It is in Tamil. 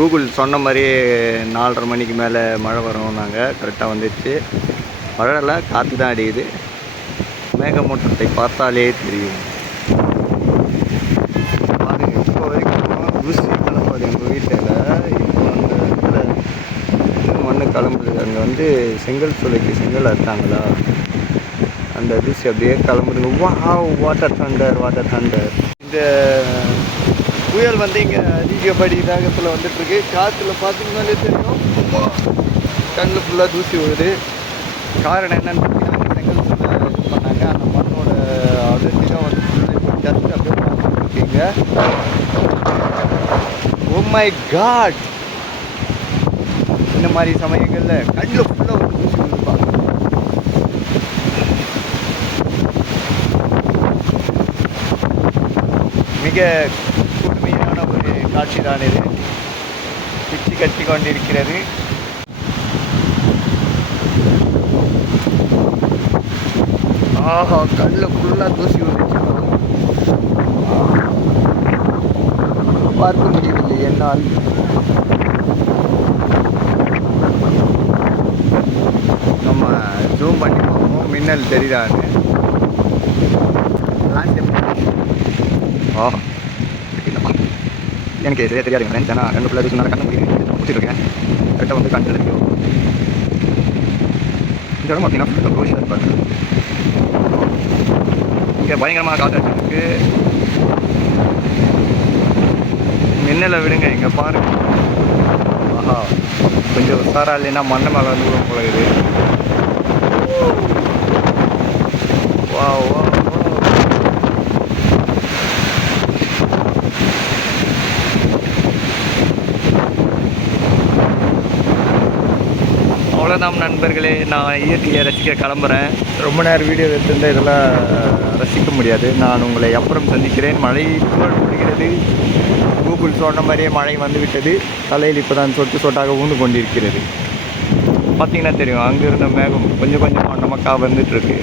கூகுள் சொன்ன மாதிரியே 4:30 மணிக்கு மேலே மழை வரும். நாங்கள் கரெக்டாக வந்துடுச்சு. மழைல காற்று தான் அடிக்குது. மேகமூட்டத்தை பார்த்தாலே தெரியும். பாருங்க, இப்போ வரைக்கும் தூசி கிளம்பாது எங்கள் வீட்டில். இப்போ அந்த இடத்துல மண்ணு கிளம்புது. அங்கே வந்து செங்கல் சூளைக்கு செங்கல் அறுத்தாங்களா, அந்த தூசி அப்படியே கிளம்புதுங்க. Water Thunder. இந்த புயல் வந்து இங்கே அதிகப்படி வேகத்தில் வந்துட்டுருக்கு. காற்றுல பார்த்தீங்கன்னாலே தெரியும், கண்ணில் ஃபுல்லாக தூசி விழுது. காரணம் என்னன்னு பார்த்தீங்கன்னா, செங்கல் சூளை இது பண்ணாங்க. அந்த மண்ணோட அடர்த்தியாக வந்து ஃபுல்லாக இப்போ டஸ்ட் அப்படியே பார்த்துருக்கீங்க. Oh my god! இந்த மாதிரி சமயங்களில் கண்ணில் ஃபுல்லாக வந்து தூசி விழுப்பாங்க. மிக கொடுமையான ஒரு காட்சி தான் இது. பிச்சு கட்டி கொண்டிருக்கிறது. ஆஹா, கண்ணில் ஃபுல்லாக தூசி வந்துச்சு. பார்க்க முடியவில்லை என்னால். நம்ம ஜூம் பண்ணி பார்ப்போம் மின்னல் தெரியுதான்னு. எனக்கு சரியாக தெரியாதுங்க ஃப்ரெண்ட்ஸ். ஏன்னா 2 பிள்ளை சொன்னால கண்ணு முடிச்சிருக்கேன். கரெக்டாக வந்து கண்ணு தெரியும். இந்த இடம் பார்த்தீங்கன்னா க்ளோஷாக இருப்பாங்க. இங்கே பயங்கரமாக காற்று இருக்குது. மின்னலை விடுங்க, இங்கே பாருங்க. ஆஹா, கொஞ்சம் உஷாரா இல்லைன்னா மண்ணை மேலே வந்து விடும் போல இது. வா வா அவ்வளோதான் நண்பர்களே. நான் இயற்கையை ரசிக்க கிளம்புறேன். ரொம்ப நேரம் வீடியோ எடுத்திருந்தால் இதெல்லாம் ரசிக்க முடியாது. நான் உங்களை அப்புறம் சந்திக்கிறேன். மழை பொழிகிறது. கூகுள் சொன்ன மாதிரியே மழை வந்து விட்டது. தலையில் இப்போ தான் சொட்டு சொட்டாக ஊந்து கொண்டிருக்கிறது. பார்த்தீங்கன்னா தெரியும், அங்கே இருந்த மேகம் கொஞ்சம் கொஞ்சமாக நமக்காக வந்துட்டுருக்கு.